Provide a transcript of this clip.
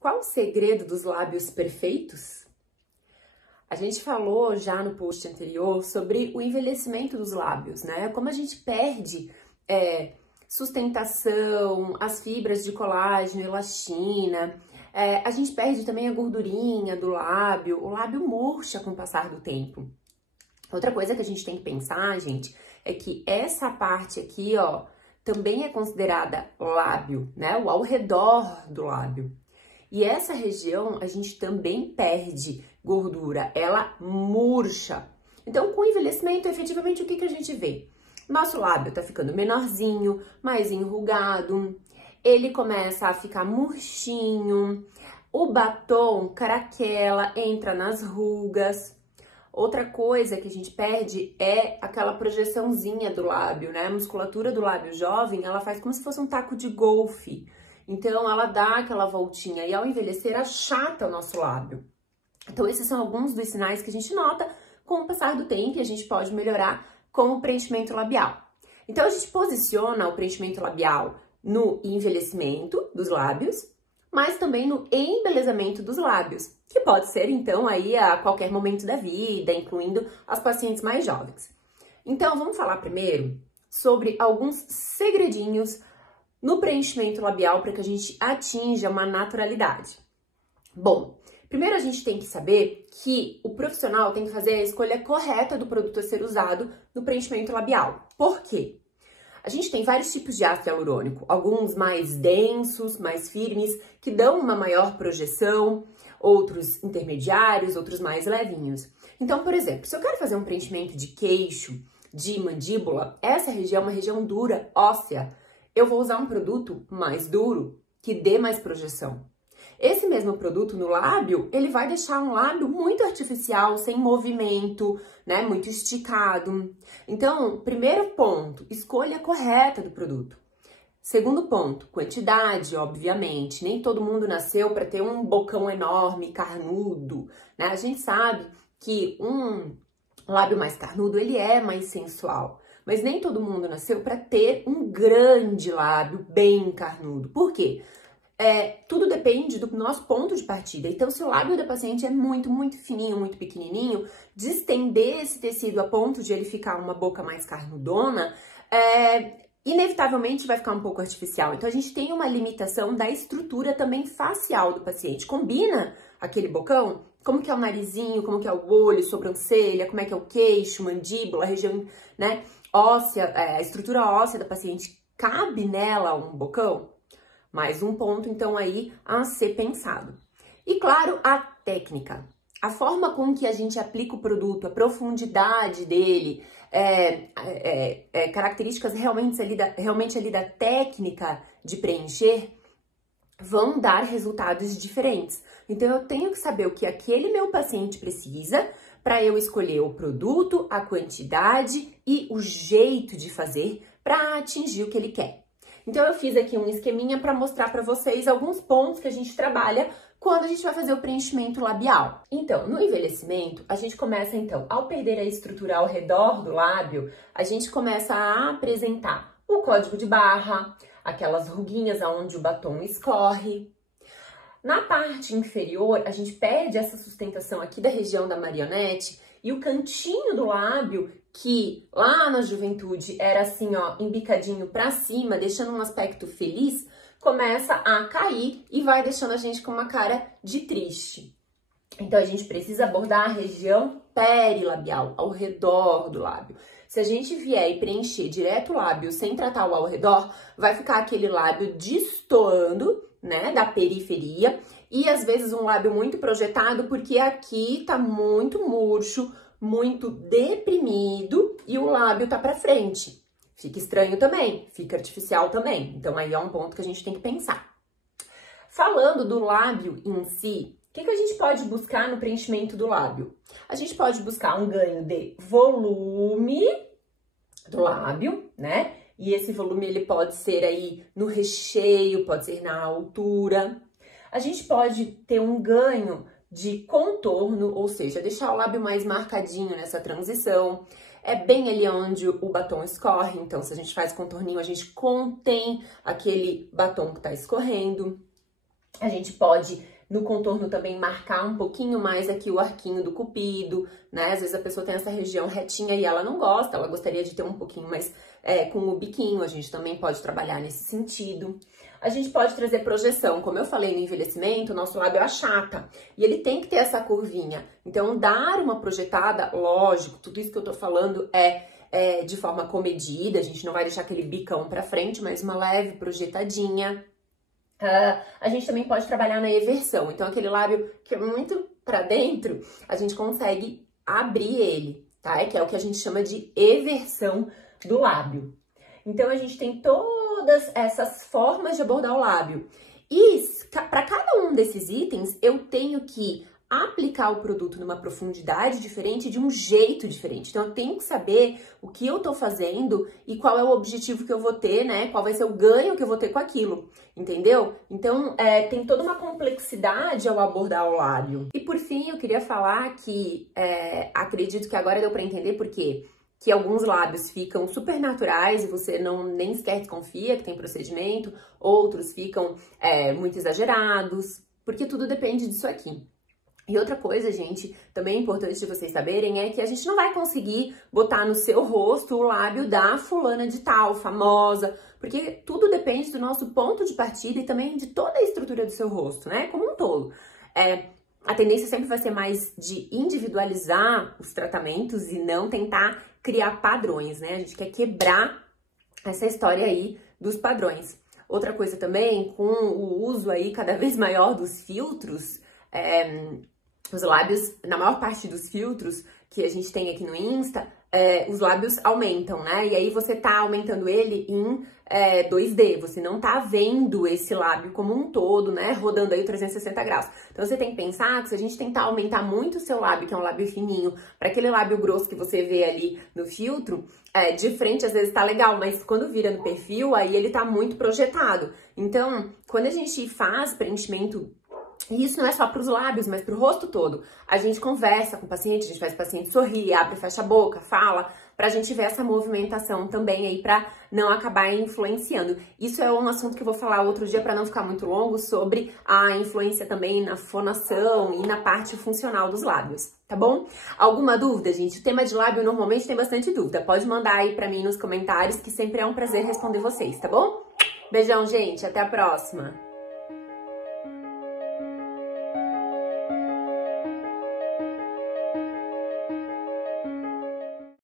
Qual o segredo dos lábios perfeitos? A gente falou já no post anterior sobre o envelhecimento dos lábios, né? Como a gente perde sustentação, as fibras de colágeno, elastina, a gente perde também a gordurinha do lábio, o lábio murcha com o passar do tempo. Outra coisa que a gente tem que pensar, gente, é que essa parte aqui, ó, também é considerada lábio, né? O ao redor do lábio. E essa região a gente também perde gordura, ela murcha. Então, com o envelhecimento, efetivamente, o que a gente vê? Nosso lábio tá ficando menorzinho, mais enrugado, ele começa a ficar murchinho, o batom craquela, entra nas rugas. Outra coisa que a gente perde é aquela projeçãozinha do lábio, né? A musculatura do lábio jovem, ela faz como se fosse um taco de golfe. Então, ela dá aquela voltinha e ao envelhecer achata o nosso lábio. Então, esses são alguns dos sinais que a gente nota com o passar do tempo e a gente pode melhorar com o preenchimento labial. Então, a gente posiciona o preenchimento labial no envelhecimento dos lábios, mas também no embelezamento dos lábios, que pode ser, então, aí a qualquer momento da vida, incluindo as pacientes mais jovens. Então, vamos falar primeiro sobre alguns segredinhos no preenchimento labial para que a gente atinja uma naturalidade. Bom, primeiro a gente tem que saber que o profissional tem que fazer a escolha correta do produto a ser usado no preenchimento labial. Por quê? A gente tem vários tipos de ácido hialurônico, alguns mais densos, mais firmes, que dão uma maior projeção, outros intermediários, outros mais levinhos. Então, por exemplo, se eu quero fazer um preenchimento de queixo, de mandíbula, essa região é uma região dura, óssea, eu vou usar um produto mais duro, que dê mais projeção. Esse mesmo produto no lábio, ele vai deixar um lábio muito artificial, sem movimento, né, muito esticado. Então, primeiro ponto, escolha correta do produto. Segundo ponto, quantidade, obviamente. Nem todo mundo nasceu para ter um bocão enorme, carnudo, né? A gente sabe que um lábio mais carnudo, ele é mais sensual. Mas nem todo mundo nasceu para ter um grande lábio bem carnudo. Por quê? Tudo depende do nosso ponto de partida. Então, se o lábio da paciente é muito fininho, muito pequenininho, distender esse tecido a ponto de ele ficar uma boca mais carnudona, inevitavelmente vai ficar um pouco artificial. Então, a gente tem uma limitação da estrutura também facial do paciente. Combina aquele bocão? Como que é o narizinho, como que é o olho, sobrancelha, como é que é o queixo, mandíbula, a região, né, óssea, a estrutura óssea da paciente, cabe nela um bocão? Mais um ponto, então, aí a ser pensado. E, claro, a técnica. A forma com que a gente aplica o produto, a profundidade dele, características realmente ali da técnica de preencher, vão dar resultados diferentes. Então, eu tenho que saber o que aquele meu paciente precisa para eu escolher o produto, a quantidade e o jeito de fazer para atingir o que ele quer. Então, eu fiz aqui um esqueminha para mostrar para vocês alguns pontos que a gente trabalha quando a gente vai fazer o preenchimento labial. Então, no envelhecimento, a gente começa, então, ao perder a estrutura ao redor do lábio, a gente começa a apresentar o código de barra, aquelas ruguinhas aonde o batom escorre. Na parte inferior, a gente perde essa sustentação aqui da região da marionete e o cantinho do lábio, que lá na juventude era assim, ó, embicadinho pra cima, deixando um aspecto feliz, começa a cair e vai deixando a gente com uma cara de triste. Então, a gente precisa abordar a região perilabial, ao redor do lábio. Se a gente vier e preencher direto o lábio sem tratar o ao redor, vai ficar aquele lábio destoando, né, da periferia e às vezes um lábio muito projetado porque aqui tá muito murcho, muito deprimido e o lábio tá pra frente. Fica estranho também, fica artificial também. Então, aí é um ponto que a gente tem que pensar. Falando do lábio em si, o que a gente pode buscar no preenchimento do lábio? A gente pode buscar um ganho de volume do lábio, né? E esse volume, ele pode ser aí no recheio, pode ser na altura. A gente pode ter um ganho de contorno, ou seja, deixar o lábio mais marcadinho nessa transição. É bem ali onde o batom escorre, então se a gente faz contorninho, a gente contém aquele batom que tá escorrendo. A gente pode, no contorno, também marcar um pouquinho mais aqui o arquinho do cupido, né? Às vezes a pessoa tem essa região retinha e ela não gosta, ela gostaria de ter um pouquinho mais com o biquinho, a gente também pode trabalhar nesse sentido. A gente pode trazer projeção, como eu falei no envelhecimento, o nosso lábio achata, e ele tem que ter essa curvinha. Então, dar uma projetada, lógico, tudo isso que eu tô falando é de forma comedida, a gente não vai deixar aquele bicão pra frente, mas uma leve projetadinha. A gente também pode trabalhar na eversão, então aquele lábio que é muito pra dentro, a gente consegue abrir ele, tá? Que é o que a gente chama de eversão do lábio. Então a gente tem todas essas formas de abordar o lábio. E para cada um desses itens, eu tenho que aplicar o produto numa profundidade diferente, de um jeito diferente. Então, eu tenho que saber o que eu tô fazendo e qual é o objetivo que eu vou ter, né? Qual vai ser o ganho que eu vou ter com aquilo, entendeu? Então, tem toda uma complexidade ao abordar o lábio. E, por fim, eu queria falar que acredito que agora deu pra entender por quê. Que alguns lábios ficam super naturais e você nem sequer desconfia que tem procedimento, outros ficam muito exagerados, porque tudo depende disso aqui. E outra coisa, gente, também importante de vocês saberem é que a gente não vai conseguir botar no seu rosto o lábio da fulana de tal, famosa, porque tudo depende do nosso ponto de partida e também de toda a estrutura do seu rosto, né? Como um todo. A tendência sempre vai ser mais de individualizar os tratamentos e não tentar criar padrões, né? A gente quer quebrar essa história aí dos padrões. Outra coisa também, com o uso aí cada vez maior dos filtros, os lábios, na maior parte dos filtros que a gente tem aqui no Insta, os lábios aumentam, né? E aí você tá aumentando ele em 2D, você não tá vendo esse lábio como um todo, né? Rodando aí 360 graus. Então você tem que pensar que se a gente tentar aumentar muito o seu lábio, que é um lábio fininho, para aquele lábio grosso que você vê ali no filtro, de frente às vezes tá legal, mas quando vira no perfil, aí ele tá muito projetado. Então, quando a gente faz preenchimento, e isso não é só para os lábios, mas para o rosto todo. A gente conversa com o paciente, a gente faz o paciente sorrir, abre e fecha a boca, fala, para a gente ver essa movimentação também aí, para não acabar influenciando. Isso é um assunto que eu vou falar outro dia, para não ficar muito longo, sobre a influência também na fonação e na parte funcional dos lábios, tá bom? Alguma dúvida, gente? O tema de lábio normalmente tem bastante dúvida. Pode mandar aí para mim nos comentários, que sempre é um prazer responder vocês, tá bom? Beijão, gente. Até a próxima.